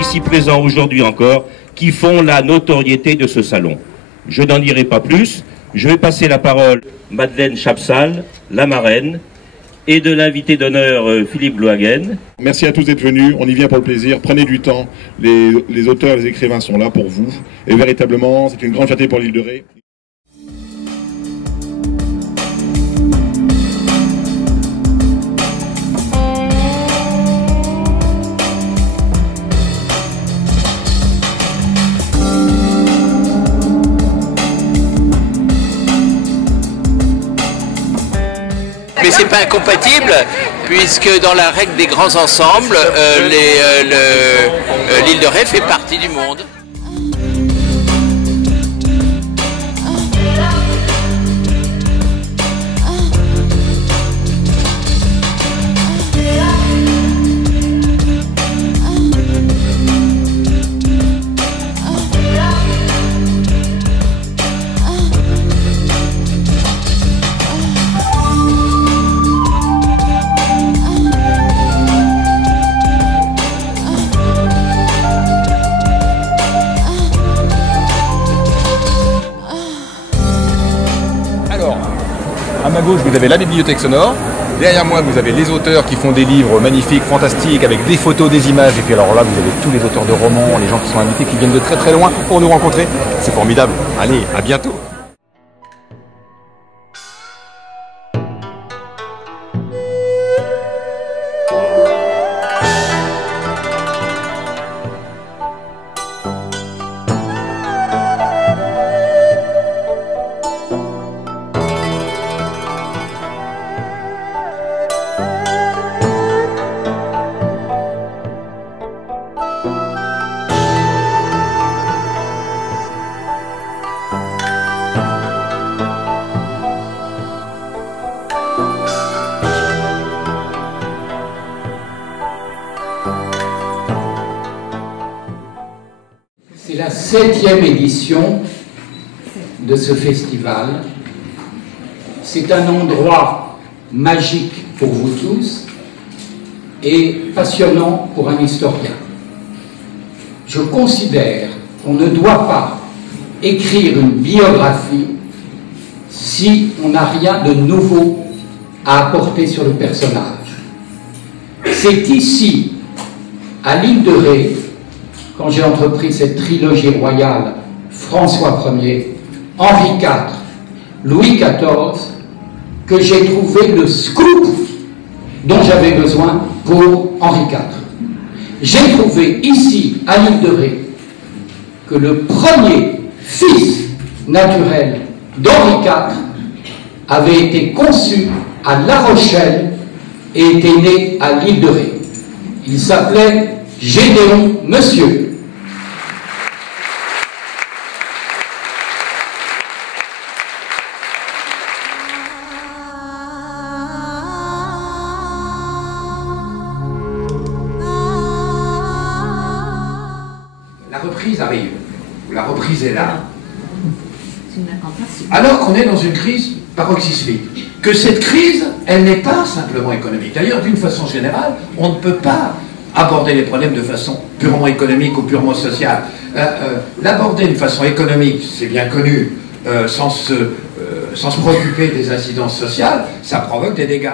Ici présents aujourd'hui encore, qui font la notoriété de ce salon. Je n'en dirai pas plus, je vais passer la parole à Madeleine Chapsal, la marraine, et de l'invité d'honneur Philippe Lohagen. Merci à tous d'être venus, on y vient pour le plaisir, prenez du temps, les auteurs, les écrivains sont là pour vous, et véritablement c'est une grande fierté pour l'île de Ré. Mais c'est pas incompatible, puisque dans la règle des grands ensembles, l'île de Ré fait partie du monde. À ma gauche, vous avez la bibliothèque sonore. Derrière moi, vous avez les auteurs qui font des livres magnifiques, fantastiques, avec des photos, des images. Et puis alors là, vous avez tous les auteurs de romans, les gens qui sont invités, qui viennent de très très loin pour nous rencontrer. C'est formidable. Allez, à bientôt. C'est la 7e édition de ce festival. C'est un endroit magique pour vous tous et passionnant pour un historien. Je considère qu'on ne doit pas écrire une biographie si on n'a rien de nouveau à apporter sur le personnage. C'est ici, à l'île de Ré, quand j'ai entrepris cette trilogie royale, François Ier, Henri IV, Louis XIV, que j'ai trouvé le scoop dont j'avais besoin pour Henri IV. J'ai trouvé ici, à l'île de Ré, que le premier fils naturel d'Henri IV avait été conçu à La Rochelle et était né à l'île de Ré. Il s'appelait Gédéon Monsieur. La reprise arrive, la reprise est là. Alors qu'on est dans une crise paroxysmique. Que cette crise, elle n'est pas simplement économique. D'ailleurs, d'une façon générale, on ne peut pas aborder les problèmes de façon purement économique ou purement sociale. L'aborder d'une façon économique, c'est bien connu, sans se préoccuper des incidences sociales, ça provoque des dégâts.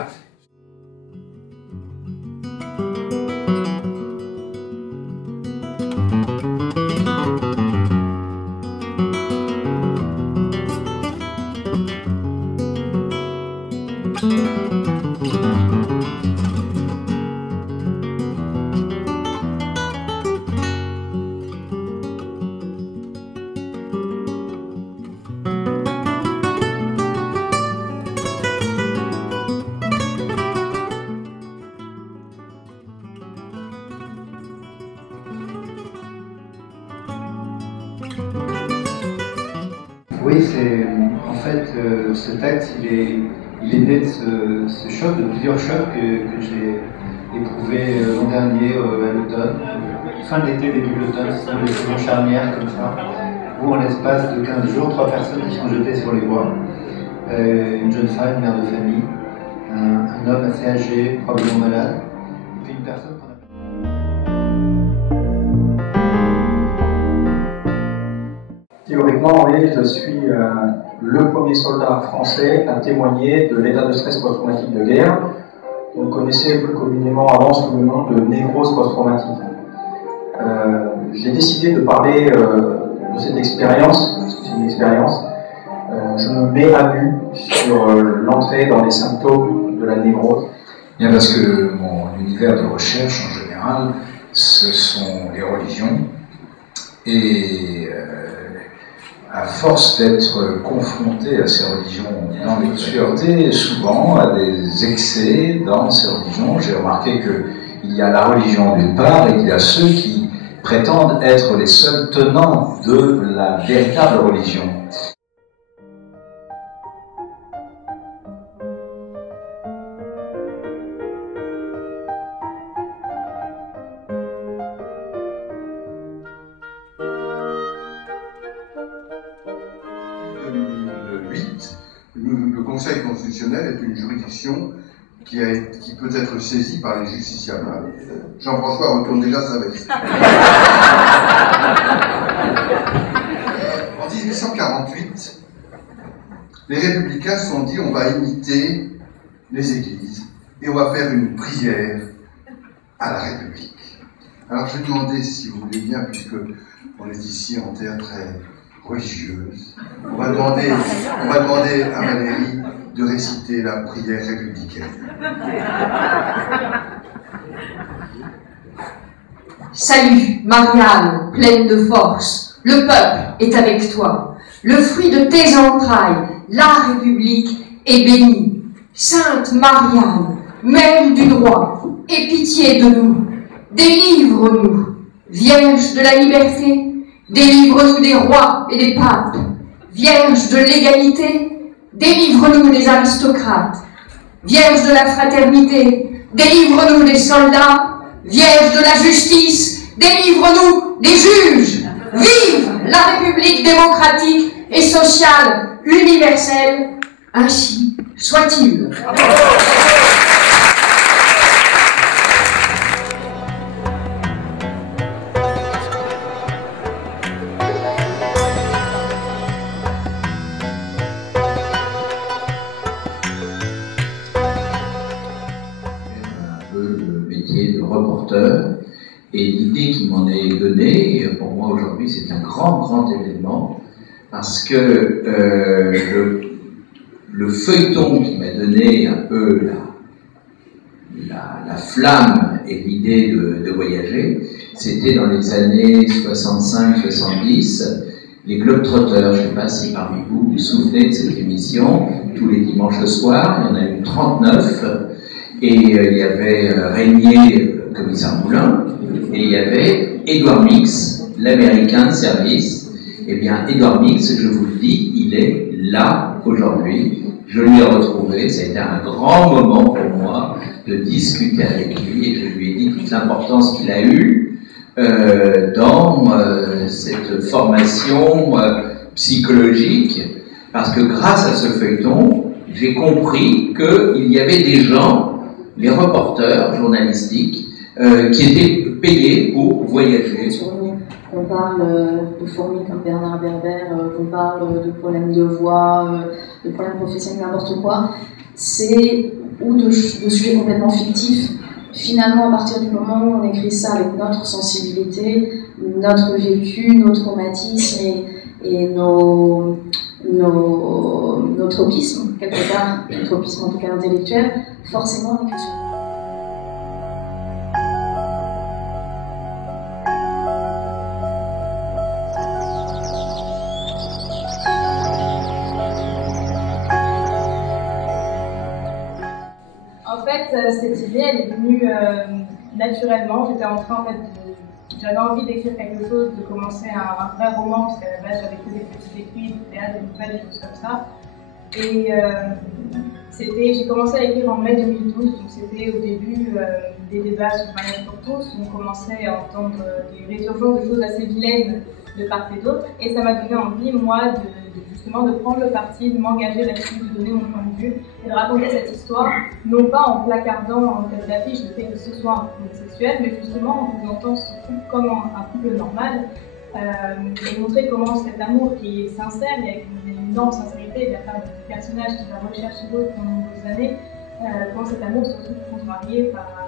Oui, en fait, ce texte, il est né de ce choc, de plusieurs chocs que j'ai éprouvés l'an dernier à l'automne. Fin de l'été, début de l'automne, ce sont des saisons charnières comme ça, où en l'espace de 15 jours, 3 personnes qui sont jetées sur les voies. Une jeune femme, une mère de famille, un homme assez âgé, probablement malade, et puis une personne qu'on appelle... Théoriquement, oui, je suis le premier soldat français à témoigner de l'état de stress post-traumatique de guerre, qu'on connaissait plus communément avant sous le nom de névrose post-traumatique. J'ai décidé de parler de cette expérience, parce que c'est une expérience. Je me mets à nu sur l'entrée dans les symptômes de la névrose. Bien parce que mon univers de recherche en général, ce sont les religions, et à force d'être confronté à ces religions dans les sûretés, souvent à des excès dans ces religions, j'ai remarqué qu'il y a la religion d'une part et qu'il y a ceux qui prétendent être les seuls tenants de la véritable religion. Le Conseil constitutionnel est une juridiction qui peut être saisie par les justiciables. Jean-François retourne déjà sa veste. En 1848, les républicains se sont dit on va imiter les églises et on va faire une prière à la République. Alors je vais demander, si vous voulez bien, puisque on est ici en terre très religieuse, on va demander à Valérie de réciter la prière républicaine. Salut, Marianne, pleine de force, le peuple est avec toi. Le fruit de tes entrailles, la République est bénie. Sainte Marianne, mère du roi, aie pitié de nous. Délivre-nous, Vierge de la liberté, délivre-nous des rois et des papes. Vierge de l'égalité, délivre-nous des aristocrates. Vierge de la fraternité, délivre-nous des soldats. Vierge de la justice, délivre-nous des juges. Vive la République démocratique et sociale universelle, ainsi soit-il. Et l'idée qui m'en est donnée, pour moi aujourd'hui, c'est un grand événement, parce que le feuilleton qui m'a donné un peu la flamme et l'idée de voyager, c'était dans les années 65-70, les Globetrotters. Je ne sais pas si parmi vous vous souvenez de cette émission, tous les dimanches soirs, il y en a eu 39, et il y avait Régnier, commissaire Moulin, et il y avait Edward Mix, l'américain de service. Eh bien, Edward Mix, je vous le dis, il est là aujourd'hui. Je lui ai retrouvé, ça a été un grand moment pour moi de discuter avec lui, et je lui ai dit toute l'importance qu'il a eue dans cette formation psychologique, parce que grâce à ce feuilleton, j'ai compris qu'il y avait des gens, les reporters journalistiques, qui étaient payés pour voyager. On parle de fourmis comme Bernard Berber, on parle de problèmes de voix, de problèmes professionnels, n'importe quoi. C'est ou de sujets complètement fictifs. Finalement, à partir du moment où on écrit ça avec notre sensibilité, notre vécu, nos traumatismes et nos tropismes, quelque part, nos tropismes en tout cas intellectuels, forcément on écrit sur cette idée, elle est venue naturellement. J'étais en train j'avais envie d'écrire quelque chose, de commencer un vrai roman, parce qu'à la base j'avais fait des petits écrits, des théâtres, des nouvelles, des choses comme ça. Et j'ai commencé à écrire en mai 2012, donc c'était au début des débats sur le mariage pour tous. On commençait à entendre des résurgences de choses assez vilaines de part et d'autre, et ça m'a donné envie, moi, justement de prendre le parti, de m'engager là-dessus, de donner mon point de vue, et de raconter cette histoire, non pas en placardant en tête d'affiche le fait que ce soit un couple homosexuel, mais justement en présentant ce couple comme un couple normal, et montrer comment cet amour qui est sincère, il y a une énorme sincérité de la part du personnage qui va rechercher l'autre pendant de nombreuses années, comment cet amour se retrouve contrarié par